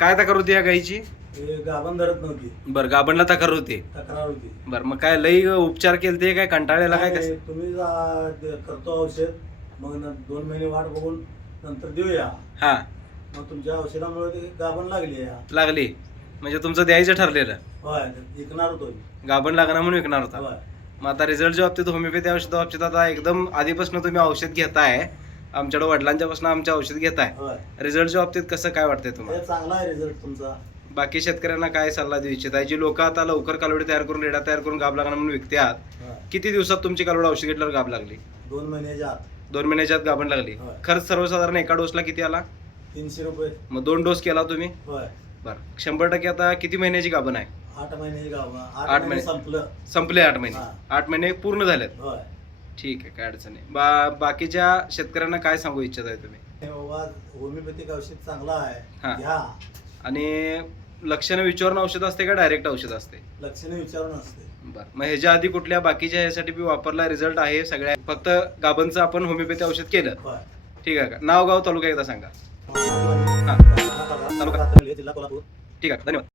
काय तक्रार होती या गाईची? गाभण धरत नव्हती. बरं, गाभणला तक्रार होती. तक्रार होती. बरं, मग काय लई उपचार केलते काय कंटाळलेला काय कसं? तुम्ही करतो औषध, मग 2 महिने वाट बघून नंतर देऊया. हा, मग तुमच्या औषधामुळे ते गाभण लागली. लागली म्हणजे तुमचं द्यायचं ठरलेलं? होय, विकणार होतो. गाभण लागणार म्हणून विकणार होता. होय. मग आता रिझल्टच्या बाबतीत, होमिओपॅथी औषधा बाबतीत आता एकदम आधीपासून तुम्ही औषध घेताय, आमच्याकडे वडिलांच्यापासून आमचे औषध घेताय, होय. रिझल्टच्या बाबतीत कसं काय वाटतंय तुम्हाला? हे चांगला आहे रिझल्ट तुमचा. बाकी शेतकऱ्यांना काय सल्ला देऊ इच्छित आहे? जी लोक आता लवकर कालवडी तयार करून रेडा तयार करून गाभ लागणार म्हणून विकतात, होय. किती दिवसात तुमची कालवड औषध घेतल्यावर गाभ लागली? 2 महिन्याच्या आत. 2 महिन्याच्यात गाभण लागली. होय. खर्च सर्वसाधारण एका डोसला किती आला? 300 रुपये. मग 2 डोस केला तुम्ही? होय. बरं, 100% आता किती महिन्याची गाभण आहे? 8 महिन्याची गाभण. 8 8 महिने महिने. संपलं. संपले 8 महिने. हा. 8 महिने पूर्ण झालेत. होय. ठीक आहे, काय अडचण नाही. बाकीच्या शेतकऱ्यांना काय सांगू इच्छित आहे तुम्ही? हे बाबा, होमिओपॅथिक औषध चांगला हा. आहे, घ्या. आणि लक्षणं विचारून औषध असते का डायरेक्ट औषध असते? लक्षणे विचारून असते. बरं, मग ह्याच्या आधी कुठल्या बाकीच्या ह्यासाठी बी वापरला, रिझल्ट आहे सगळ्या? फक्त गाभणचं आपण होमिओपॅथी औषध केलं? होय. ठीक आहे का? नाव गाव तालुका एकदा सांगा. तालुका तालुका. रात्रंगी, जिल्हा कोल्हापूर. ठीक आहे, धन्यवाद.